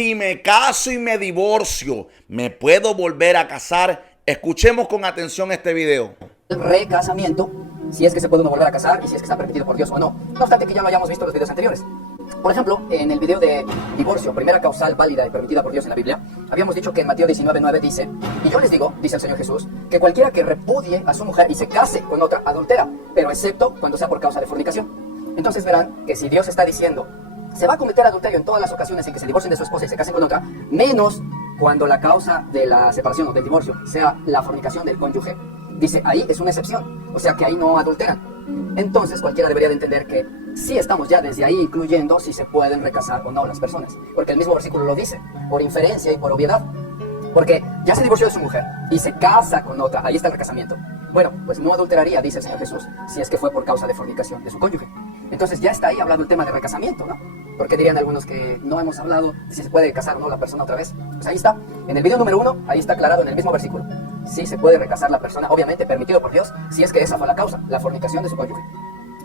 Si me caso y me divorcio, ¿me puedo volver a casar? Escuchemos con atención este video. El recasamiento, si es que se puede uno volver a casar y si es que está permitido por Dios o no. No obstante que ya lo hayamos visto en los videos anteriores. Por ejemplo, en el video de divorcio, primera causal válida y permitida por Dios en la Biblia, habíamos dicho que en Mateo 19:9 dice: y yo les digo, dice el Señor Jesús, que cualquiera que repudie a su mujer y se case con otra adultera, pero excepto cuando sea por causa de fornicación. Entonces verán que si Dios está diciendo se va a cometer adulterio en todas las ocasiones en que se divorcien de su esposa y se casen con otra, menos cuando la causa de la separación o del divorcio sea la fornicación del cónyuge, dice ahí es una excepción, o sea que ahí no adulteran. Entonces cualquiera debería de entender que sí estamos ya desde ahí incluyendo si se pueden recasar o no las personas, porque el mismo versículo lo dice, por inferencia y por obviedad, porque ya se divorció de su mujer y se casa con otra, ahí está el recasamiento. Bueno, pues no adulteraría, dice el Señor Jesús, si es que fue por causa de fornicación de su cónyuge. Entonces ya está ahí hablando el tema de recasamiento, ¿no? Porque dirían algunos que no hemos hablado de si se puede casar o no la persona otra vez. Pues ahí está, en el video número 1, ahí está aclarado en el mismo versículo. Sí se puede recasar la persona, obviamente permitido por Dios, si es que esa fue la causa, la fornicación de su cónyuge.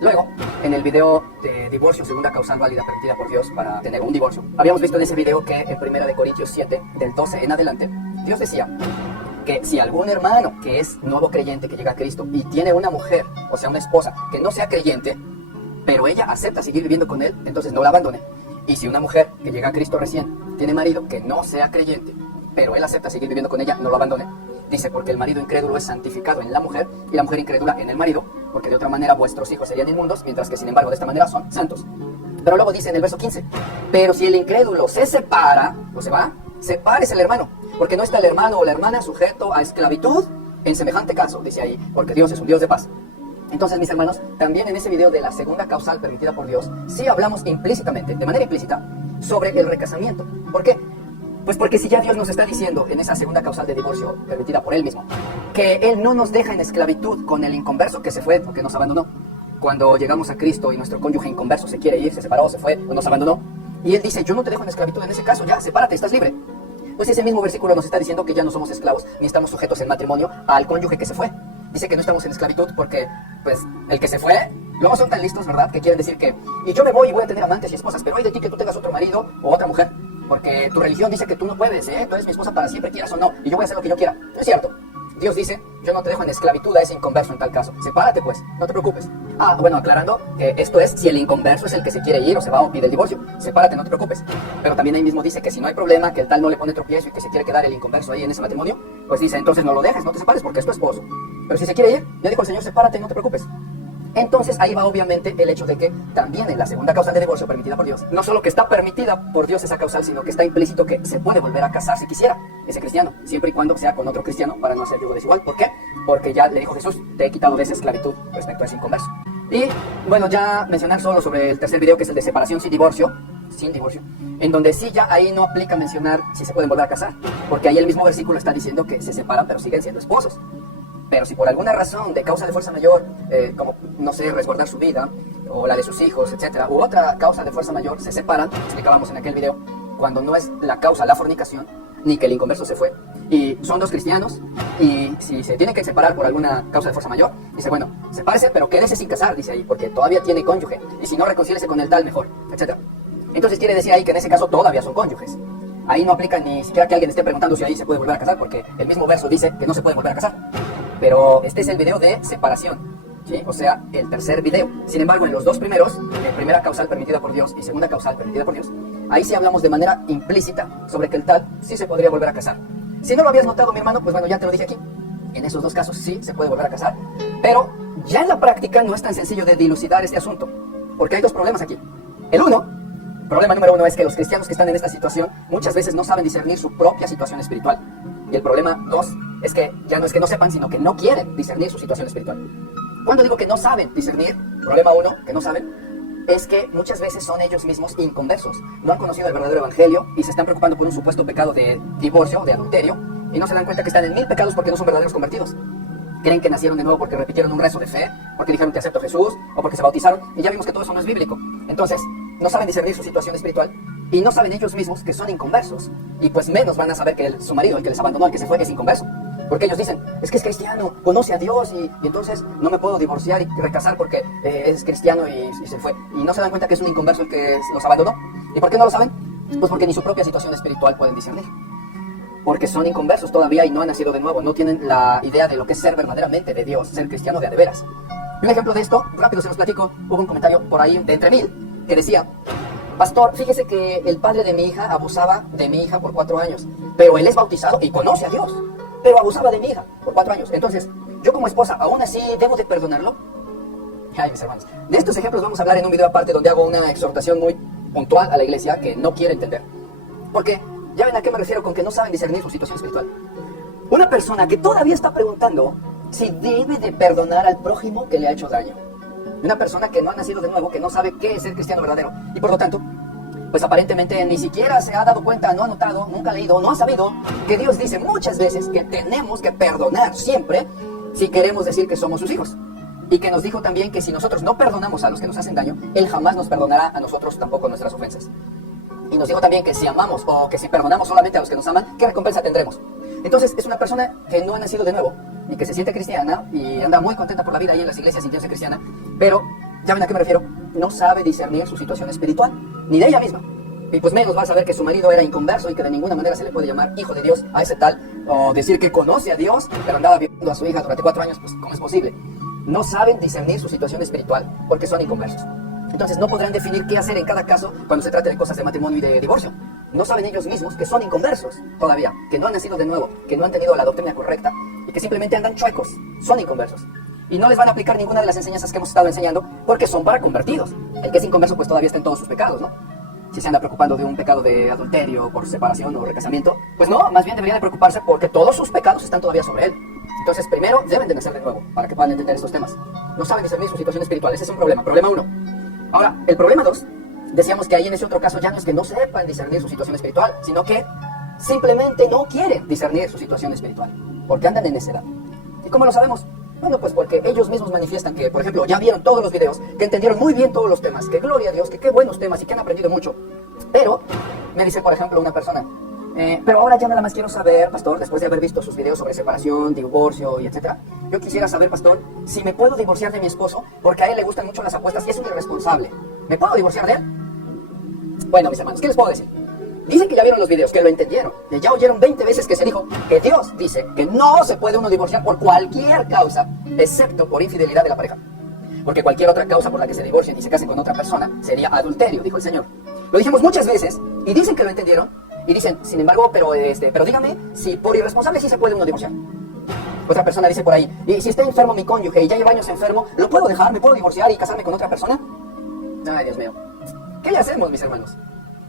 Luego, en el video de divorcio, segunda causal válida permitida por Dios para tener un divorcio, habíamos visto en ese video que en 1 Corintios 7, del 12 en adelante, Dios decía que si algún hermano que es nuevo creyente que llega a Cristo y tiene una mujer, o sea una esposa, que no sea creyente, pero ella acepta seguir viviendo con él, entonces no la abandone. Y si una mujer que llega a Cristo recién tiene marido que no sea creyente, pero él acepta seguir viviendo con ella, no lo abandone. Dice, porque el marido incrédulo es santificado en la mujer y la mujer incrédula en el marido, porque de otra manera vuestros hijos serían inmundos, mientras que sin embargo de esta manera son santos. Pero luego dice en el verso 15, pero si el incrédulo se separa, o se va, sepárese el hermano, porque no está el hermano o la hermana sujeto a esclavitud en semejante caso, dice ahí, porque Dios es un Dios de paz. Entonces, mis hermanos, también en ese video de la segunda causal permitida por Dios, sí hablamos implícitamente, de manera implícita, sobre el recasamiento. ¿Por qué? Pues porque si ya Dios nos está diciendo en esa segunda causal de divorcio permitida por Él mismo, que Él no nos deja en esclavitud con el inconverso que se fue o que nos abandonó. Cuando llegamos a Cristo y nuestro cónyuge inconverso se quiere ir, se separó, se fue o nos abandonó, y Él dice, yo no te dejo en esclavitud en ese caso, ya, sepárate, estás libre. Pues ese mismo versículo nos está diciendo que ya no somos esclavos ni estamos sujetos en matrimonio al cónyuge que se fue. Dice que no estamos en esclavitud porque, pues, el que se fue, luego son tan listos, ¿verdad? Que quieren decir que, y yo me voy y voy a tener amantes y esposas, pero hay de ti que tú tengas otro marido o otra mujer, porque tu religión dice que tú no puedes, ¿eh? Tú eres mi esposa para siempre, quieras o no, y yo voy a hacer lo que yo quiera. No es cierto. Dios dice, yo no te dejo en esclavitud a ese inconverso en tal caso. Sepárate, pues, no te preocupes. Ah, bueno, aclarando, esto es si el inconverso es el que se quiere ir o se va o pide el divorcio. Sepárate, no te preocupes. Pero también ahí mismo dice que si no hay problema, que el tal no le pone tropiezo y que se quiere quedar el inconverso ahí en ese matrimonio, pues dice, entonces no lo dejes, no te separes porque es tu esposo. Pero si se quiere ir, ya dijo el Señor, sepárate, no te preocupes. Entonces ahí va obviamente el hecho de que también en la segunda causal de divorcio permitida por Dios, no solo que está permitida por Dios esa causal, sino que está implícito que se puede volver a casar si quisiera ese cristiano, siempre y cuando sea con otro cristiano para no hacer yugo desigual. ¿Por qué? Porque ya le dijo Jesús, te he quitado de esa esclavitud respecto a ese inconverso. Y bueno, ya mencionar solo sobre el tercer video, que es el de separación sin divorcio, en donde sí ya ahí no aplica mencionar si se pueden volver a casar, porque ahí el mismo versículo está diciendo que se separan pero siguen siendo esposos. Pero si por alguna razón de causa de fuerza mayor, como, no sé, resguardar su vida, o la de sus hijos, etcétera, u otra causa de fuerza mayor, se separan, explicábamos en aquel video, cuando no es la causa la fornicación, ni que el inconverso se fue, y son dos cristianos, y si se tienen que separar por alguna causa de fuerza mayor, dice, bueno, sepárese, pero quédese sin casar, dice ahí, porque todavía tiene cónyuge, y si no, reconcíliese con el tal mejor, etcétera. Entonces quiere decir ahí que en ese caso todavía son cónyuges. Ahí no aplica ni siquiera que alguien esté preguntando si ahí se puede volver a casar, porque el mismo verso dice que no se puede volver a casar. Pero este es el video de separación, ¿sí? O sea, el tercer video. Sin embargo, en los dos primeros, primera causal permitida por Dios y segunda causal permitida por Dios, ahí sí hablamos de manera implícita sobre que el tal sí se podría volver a casar. Si no lo habías notado, mi hermano, pues bueno, ya te lo dije aquí. En esos dos casos sí se puede volver a casar, pero ya en la práctica no es tan sencillo de dilucidar este asunto, porque hay dos problemas aquí. Problema número uno es que los cristianos que están en esta situación muchas veces no saben discernir su propia situación espiritual. Y el problema dos es que ya no es que no sepan, sino que no quieren discernir su situación espiritual. Cuando digo que no saben discernir, problema uno, que no saben, es que muchas veces son ellos mismos inconversos. No han conocido el verdadero evangelio y se están preocupando por un supuesto pecado de divorcio, de adulterio, y no se dan cuenta que están en 1000 pecados porque no son verdaderos convertidos. Creen que nacieron de nuevo porque repitieron un rezo de fe, porque dijeron que acepto a Jesús, o porque se bautizaron, y ya vimos que todo eso no es bíblico. Entonces, no saben discernir su situación espiritual, y no saben ellos mismos que son inconversos, y pues menos van a saber que su marido, el que les abandonó, el que se fue, es inconverso. Porque ellos dicen, es que es cristiano, conoce a Dios, y entonces no me puedo divorciar y recasar porque es cristiano y se fue. Y no se dan cuenta que es un inconverso el que los abandonó. ¿Y por qué no lo saben? Pues porque ni su propia situación espiritual pueden discernir. Porque son inconversos todavía y no han nacido de nuevo. No tienen la idea de lo que es ser verdaderamente de Dios, ser cristiano de a de veras. Y un ejemplo de esto, rápido se los platico, hubo un comentario por ahí de entre mil que decía: pastor, fíjese que el padre de mi hija abusaba de mi hija por 4 años, pero él es bautizado y conoce a Dios, pero abusaba de mi hija por 4 años. Entonces, yo como esposa, aún así, ¿debo de perdonarlo? Ay, mis hermanos, de estos ejemplos vamos a hablar en un video aparte donde hago una exhortación muy puntual a la iglesia que no quiere entender. Porque, ya ven a qué me refiero con que no saben discernir su situación espiritual. Una persona que todavía está preguntando si debe de perdonar al prójimo que le ha hecho daño. Una persona que no ha nacido de nuevo, que no sabe qué es ser cristiano verdadero. Y por lo tanto, pues aparentemente ni siquiera se ha dado cuenta, no ha notado, nunca ha leído, no ha sabido que Dios dice muchas veces que tenemos que perdonar siempre si queremos decir que somos sus hijos. Y que nos dijo también que si nosotros no perdonamos a los que nos hacen daño, Él jamás nos perdonará a nosotros tampoco nuestras ofensas. Y nos dijo también que si amamos o que si perdonamos solamente a los que nos aman, ¿qué recompensa tendremos? Entonces es una persona que no ha nacido de nuevo y que se siente cristiana y anda muy contenta por la vida ahí en las iglesias sintiéndose cristiana, pero, ya ven a qué me refiero, no sabe discernir su situación espiritual, ni de ella misma. Y pues menos va a saber que su marido era inconverso y que de ninguna manera se le puede llamar hijo de Dios a ese tal, o decir que conoce a Dios, pero andaba viendo a su hija durante 4 años, pues ¿cómo es posible? No saben discernir su situación espiritual porque son inconversos. Entonces no podrán definir qué hacer en cada caso cuando se trate de cosas de matrimonio y de divorcio. No saben ellos mismos que son inconversos todavía, que no han nacido de nuevo, que no han tenido la doctrina correcta y que simplemente andan chuecos, son inconversos. Y no les van a aplicar ninguna de las enseñanzas que hemos estado enseñando porque son para convertidos. El que es inconverso pues todavía está en todos sus pecados, ¿no? Si se anda preocupando de un pecado de adulterio, por separación o recasamiento, pues no, más bien debería de preocuparse porque todos sus pecados están todavía sobre él. Entonces primero deben de nacer de nuevo para que puedan entender estos temas. No saben discernir su situación espiritual, ese es un problema. Problema 1. Ahora, el problema 2, decíamos que ahí en ese otro caso ya no es que no sepan discernir su situación espiritual, sino que simplemente no quieren discernir su situación espiritual, porque andan en necedad. ¿Y cómo lo sabemos? Bueno, pues porque ellos mismos manifiestan que, por ejemplo, ya vieron todos los videos, que entendieron muy bien todos los temas, que gloria a Dios, que qué buenos temas y que han aprendido mucho. Pero, me dice por ejemplo una persona, pero ahora ya nada más quiero saber, pastor, después de haber visto sus videos sobre separación, divorcio y etcétera, yo quisiera saber, pastor, si me puedo divorciar de mi esposo porque a él le gustan mucho las apuestas y es un irresponsable. ¿Me puedo divorciar de él? Bueno, mis hermanos, ¿qué les puedo decir? Dicen que ya vieron los videos, que lo entendieron, que ya oyeron 20 veces que se dijo que Dios dice que no se puede uno divorciar por cualquier causa, excepto por infidelidad de la pareja. Porque cualquier otra causa por la que se divorcien y se casen con otra persona sería adulterio, dijo el Señor. Lo dijimos muchas veces y dicen que lo entendieron y dicen, sin embargo, pero dígame si por irresponsable sí se puede uno divorciar. Otra persona dice por ahí, y si está enfermo mi cónyuge y ya lleva años enfermo, ¿lo puedo dejar? ¿Me puedo divorciar y casarme con otra persona? Ay, Dios mío. ¿Qué le hacemos, mis hermanos?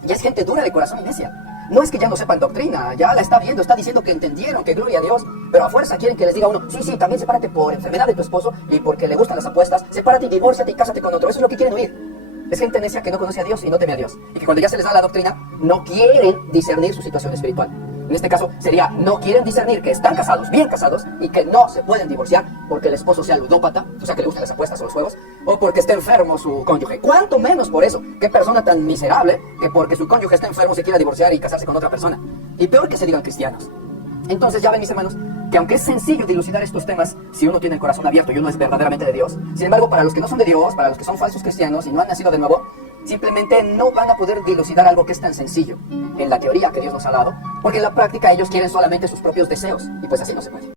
Ya es gente dura de corazón y necia. No es que ya no sepan doctrina, ya la está viendo, está diciendo que entendieron, que gloria a Dios, pero a fuerza quieren que les diga uno, sí, también sepárate por enfermedad de tu esposo y porque le gustan las apuestas, sepárate y divórciate y cásate con otro. Eso es lo que quieren oír. Es gente necia que no conoce a Dios y no teme a Dios. Y que cuando ya se les da la doctrina, no quieren discernir su situación espiritual. En este caso sería, no quieren discernir que están casados, bien casados, y que no se pueden divorciar porque el esposo sea ludópata, o sea que le gustan las apuestas o los juegos, o porque esté enfermo su cónyuge. Cuanto menos por eso. Qué persona tan miserable que porque su cónyuge está enfermo se quiera divorciar y casarse con otra persona. Y peor que se digan cristianos. Entonces ya ven, mis hermanos, que aunque es sencillo dilucidar estos temas si uno tiene el corazón abierto y uno es verdaderamente de Dios, sin embargo, para los que no son de Dios, para los que son falsos cristianos y no han nacido de nuevo, simplemente no van a poder dilucidar algo que es tan sencillo en la teoría que Dios nos ha dado, porque en la práctica ellos quieren solamente sus propios deseos, y pues así no se puede.